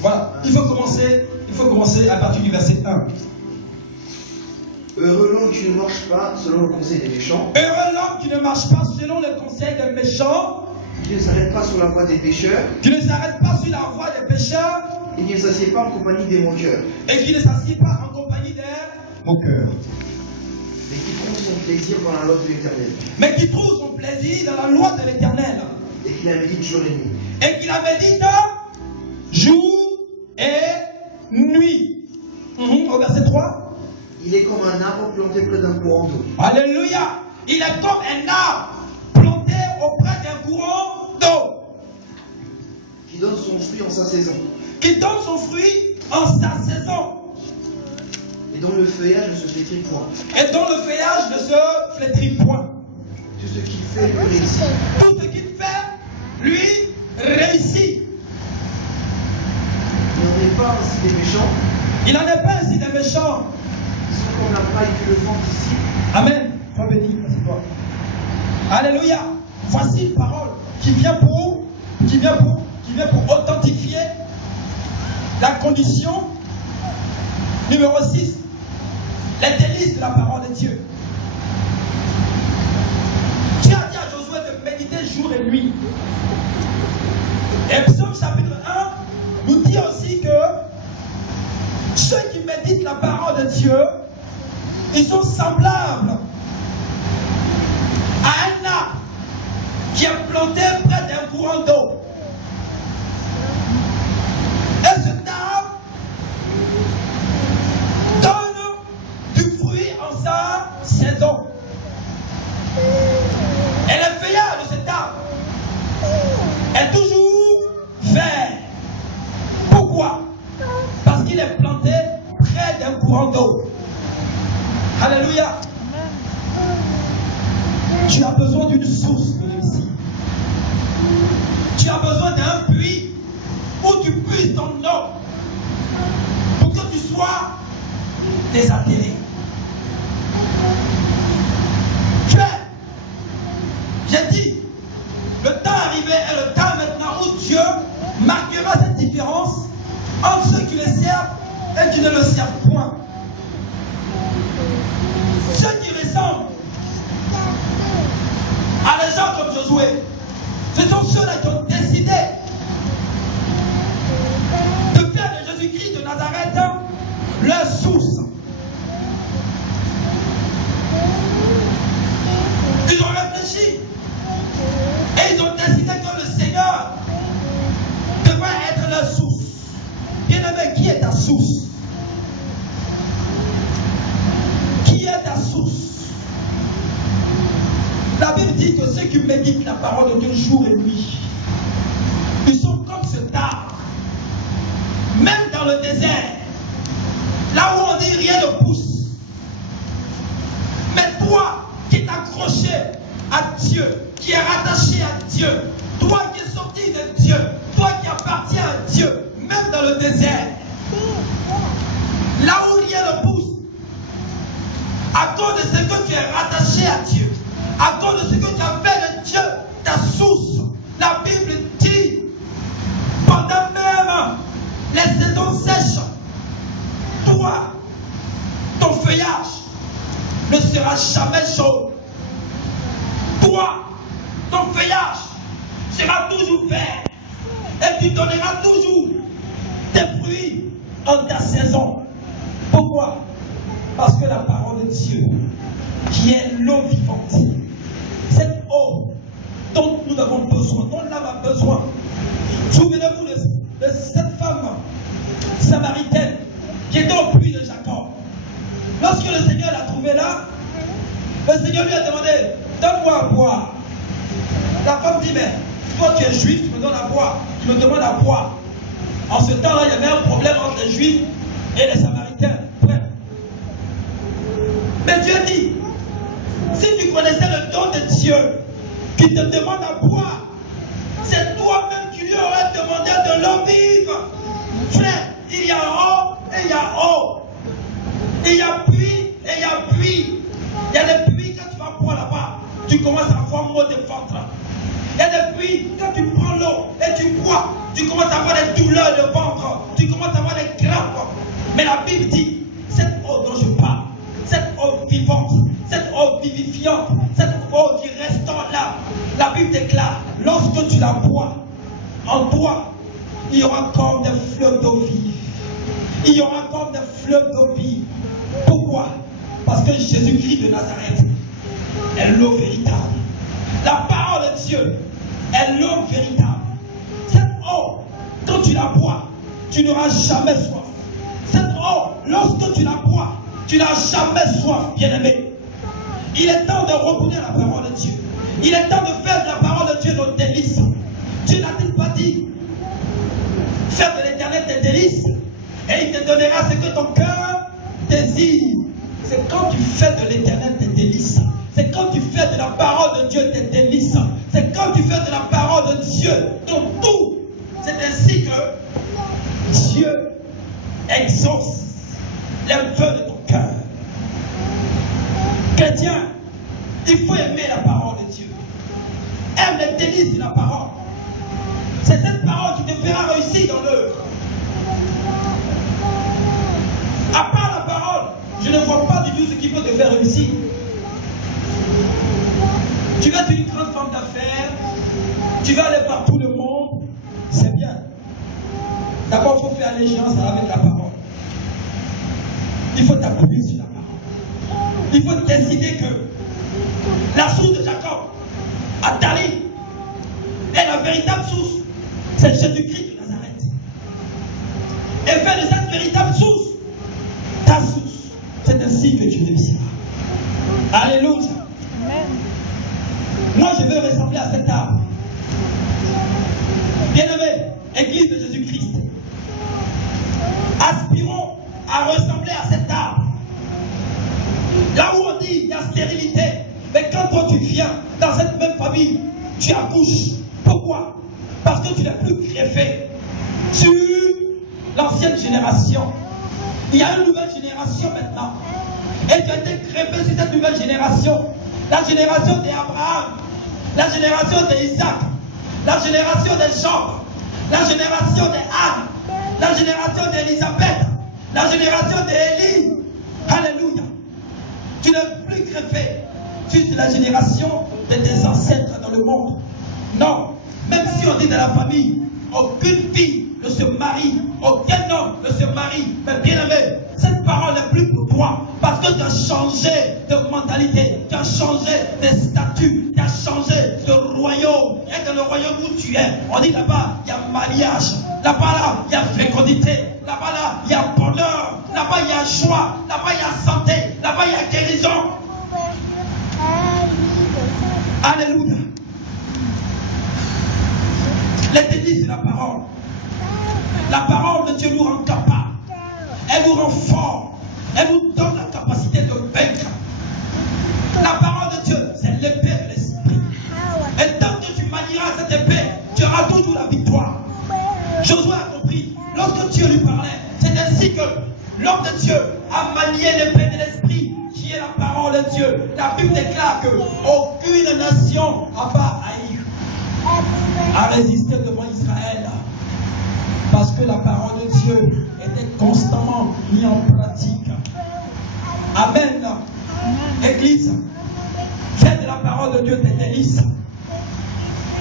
Voilà, il faut commencer à partir du verset 1. Heureux l'homme qui ne marche pas selon le conseil des méchants. Heureux l'homme qui ne marche pas selon le conseil des méchants. Qui ne s'arrête pas sur la voie des pécheurs. Qui ne s'arrête pas sur la voie des pécheurs. Et qui ne s'assied pas en compagnie des moqueurs. Et qui ne s'assied pas en compagnie des moqueurs. Mais qui trouve son plaisir dans la loi de l'Éternel. Mais qui trouve son plaisir dans la loi de l'Éternel. Et qui la médite jour et nuit. Et qui la médite jour et nuit. Au verset 3. Il est comme un arbre planté près d'un courant d'eau. Alléluia. Il est comme un arbre planté auprès d'un courant d'eau. Qui donne son fruit en sa saison. Qui donne son fruit en sa saison. Et dont le feuillage ne se flétrit point. Et dont le feuillage ne se flétrit point. Tout ce qu'il fait lui réussit. Tout ce qu'il fait lui réussit. Il n'en est pas ainsi des méchants. Il n'en est pas ainsi des méchants. Ils sont comme la paille que le vent dissipe. Amen. Sois béni, c'est toi. Alléluia. Voici une parole qui vient pour authentifier la condition numéro 6. Les délices de la parole de Dieu. Dieu a dit à Josué de méditer jour et nuit. Et Psaume chapitre 1 nous dit aussi que ceux qui méditent la parole de Dieu, ils sont semblables à un arbre qui est planté près d'un courant d'eau. Et cet arbre donne du fruit en sa saison. Et le feuillage de cet arbre est toujours vert. Pourquoi? Parce qu'il est planté près d'un courant d'eau. Alléluia. Tu as besoin d'une source de réussite. Tu as besoin d'un puits où tu puisses ton eau pour que tu sois désaltéré. J'ai dit, le temps arrivé est le temps maintenant où Dieu marquera cette différence entre ceux qui le servent et qui ne le servent point. Ceux qui ressemblent à des gens comme Josué, ce sont ceux-là qui ont décidé de faire de Jésus-Christ de Nazareth leur source. Ils ont réfléchi et ils ont décidé que le Seigneur devrait être leur source. Bien-aimé, qui est ta source? Qui est ta source? La Bible dit que ceux qui méditent la parole de Dieu jour et nuit, ils sont comme cet arbre, même dans le désert, là où on dit rien ne pousse. Mais toi qui es accroché à Dieu, qui est rattaché à Dieu, toi qui es sorti de Dieu, toi qui appartiens à Dieu, même dans le désert, là où rien ne pousse, à cause de ce que tu es rattaché à Dieu, à cause de ce que tu as fait de Dieu, ta source, la Bible dit, pendant même les saisons sèches, toi, ton feuillage ne sera jamais chaud. Toi, ton feuillage sera toujours vert et tu donneras toujours tes fruits en ta saison. Pourquoi? Parce que la parole de Dieu, qui est l'eau vivante, cette eau dont nous avons besoin, dont l'âme a besoin. Souvenez-vous de cette femme samaritaine qui était au puits de Jacob. Lorsque le Seigneur l'a trouvée là, le Seigneur lui a demandé, donne-moi à boire. La femme dit, mais toi tu es juif, tu me donnes à boire, tu me demandes à boire. En ce temps-là, il y avait un problème entre les juifs et les samaritains. Bref. Mais Dieu dit, si tu connaissais le don de Dieu qui te demande à boire, c'est toi-même qui lui aurais demandé de l'eau vive. Frère, il y a eau et il y a eau. Il y a puits et il y a puits. Il y a des puits quand tu vas boire là-bas, tu commences à avoir mot de ventre. Il y a des puits quand tu prends l'eau et tu bois, tu commences à avoir des douleurs de ventre, tu commences à avoir des crampes. Mais la Bible dit, cette eau dont je parle, cette eau vivante, cette eau vivifiante, cette eau qui restaure là, la Bible déclare, lorsque tu la bois, en toi, il y aura comme des fleuves d'eau vive. Il y aura comme des fleuves d'eau vive. Pourquoi? Parce que Jésus-Christ de Nazareth est l'eau véritable. La parole de Dieu est l'eau véritable. Cette eau, quand tu la bois, tu n'auras jamais soif. Cette eau, lorsque tu la bois, tu n'as jamais soif, bien-aimé. Il est temps de reconnaître la parole de Dieu. Il est temps de faire de la parole de Dieu nos délices. Dieu n'a-t-il pas dit, faire de l'Éternel tes délices, et il te donnera ce que ton cœur désire. C'est quand tu fais de l'Éternel tes délices. C'est quand tu fais de la parole de Dieu tes délices. C'est quand tu fais de la parole de Dieu ton tout. C'est ainsi que Dieu exauce les vœux de ton cœur. Chrétien, il faut aimer la parole de Dieu. Aime les délices de la parole. C'est cette parole qui te fera réussir dans l'œuvre. À part la parole, je ne vois pas du tout ce qui peut te faire réussir. Tu vas être une grande femme d'affaires, tu vas aller par tout le monde, c'est bien. D'abord, il faut faire allégeance avec la parole. Il faut t'appuyer sur la parole. Il faut décider que la source de Jacob, Athalie, est la véritable source. C'est Jésus-Christ de Nazareth. Et fais de cette véritable source ta source. C'est ainsi que tu réussiras. Alléluia. Amen. Moi, je veux ressembler à cet arbre. Bien-aimé, Église de Jésus-Christ, aspirons à ressembler à cet arbre. Là où on dit il y a stérilité, mais quand toi tu viens dans cette même famille, tu accouches. Pourquoi? Parce que tu n'es plus greffé sur l'ancienne génération. Il y a une nouvelle génération maintenant. Et tu as été greffé sur cette nouvelle génération. La génération d'Abraham, la génération d'Isaac, la génération de Jean, la génération d'Anne, la génération d'Élisabeth, la génération d'Élie. Alléluia. Tu n'es plus greffé sur la génération de tes ancêtres dans le monde. Non. Même si on dit dans la famille, aucune fille ne se marie, aucun homme ne se marie. Mais bien aimé, cette parole n'est plus pour toi. Parce que tu as changé de mentalité, tu as changé de statut, tu as changé de royaume. Et dans le royaume où tu es, on dit là-bas, il y a mariage. Là-bas, il y a fécondité. Là-bas, il y a bonheur. Là-bas, il y a joie. Là-bas, il y a santé. Là-bas, il y a guérison. Alléluia. Les délices de la parole. La parole de Dieu nous rend capables. Elle nous rend forts. Elle nous donne la capacité de vaincre. La parole de Dieu, c'est l'épée de l'esprit. Et tant que tu manieras cette épée, tu auras toujours la victoire. Josué a compris. Lorsque Dieu lui parlait, c'est ainsi que l'homme de Dieu a manié l'épée de l'esprit, qui est la parole de Dieu. La Bible déclare que aucune nation n'a pas à résister devant Israël. Parce que la parole de Dieu était constamment mise en pratique. Amen. Église, faites de la parole de Dieu tes délices.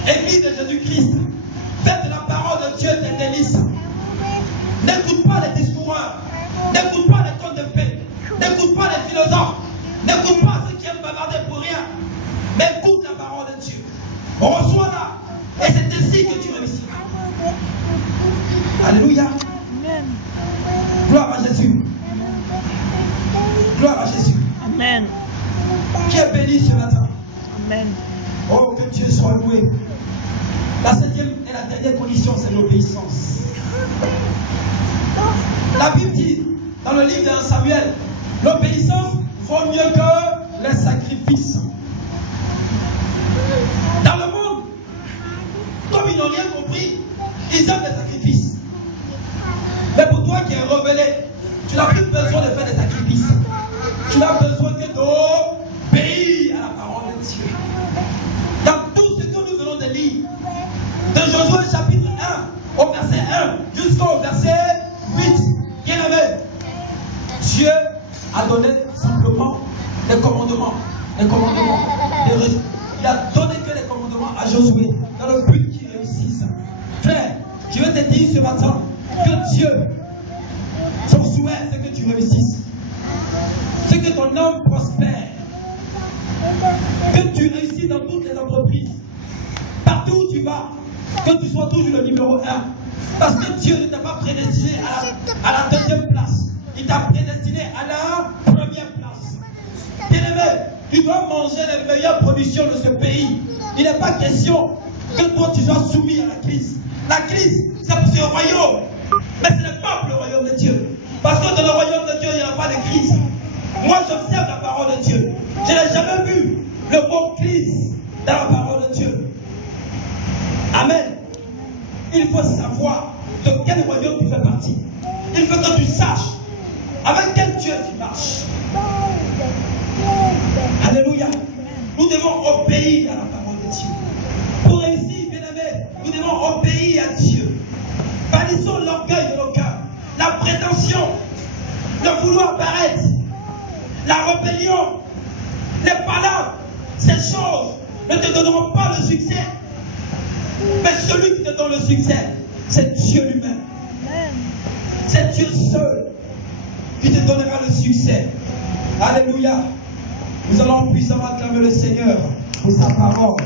Église de Jésus-Christ, faites de la parole de Dieu tes délices. N'écoute pas les discoureurs, n'écoute pas les contes de fées, n'écoute pas les philosophes, n'écoute pas ceux qui aiment bavarder pour rien, mais écoute la parole de Dieu. Reçois-la, et c'est ainsi que tu réussiras. Alléluia. Amen. Gloire à Jésus. Gloire à Jésus. Amen. Qui est béni ce matin. Amen. Oh, que Dieu soit loué. La septième et la dernière condition, c'est l'obéissance. La Bible dit, dans le livre de Samuel, l'obéissance vaut mieux que les sacrifices. Dans le monde, comme ils n'ont rien compris, ils aiment les sacrifices. Mais pour toi qui es révélé, tu n'as plus besoin de faire des sacrifices. Tu n'as besoin que d'obéir à la parole de Dieu. Dans tout ce que nous venons de lire, de Josué chapitre 1 au verset 1 jusqu'au verset 8. Bien aimé, Dieu a donné simplement les commandements. Les commandements. Il a donné que les commandements à Josué dans le but qu'il réussisse. Frère, je vais te dire ce matin que Dieu, son souhait, c'est que tu réussisses. C'est que ton homme prospère. Que tu réussisses dans toutes les entreprises. Partout où tu vas, que tu sois toujours le numéro 1. Parce que Dieu ne t'a pas prédestiné à la deuxième place. Il t'a prédestiné à la première place. Bien-aimé, tu dois manger les meilleures productions de ce pays. Il n'est pas question que toi tu sois soumis à la crise. La crise, c'est le royaume. Mais ce n'est pas le royaume de Dieu. Parce que dans le royaume de Dieu, il n'y a pas de crise. Moi, j'observe la parole de Dieu. Je n'ai jamais vu le mot crise dans la parole de Dieu. Amen. Il faut savoir de quel royaume tu fais partie. Il faut que tu saches avec quel Dieu tu marches. Alléluia. Nous devons obéir à la parole de Dieu. Pour réussir, bien-aimés, nous devons obéir à Dieu. Bannissons l'orgueil de nos cœurs, la prétention, le vouloir paraître, la rébellion, les palabres. Ces choses ne te donneront pas le succès. Mais celui qui te donne le succès, c'est Dieu lui-même. C'est Dieu seul qui te donnera le succès. Alléluia. Nous allons puissamment acclamer le Seigneur pour sa parole.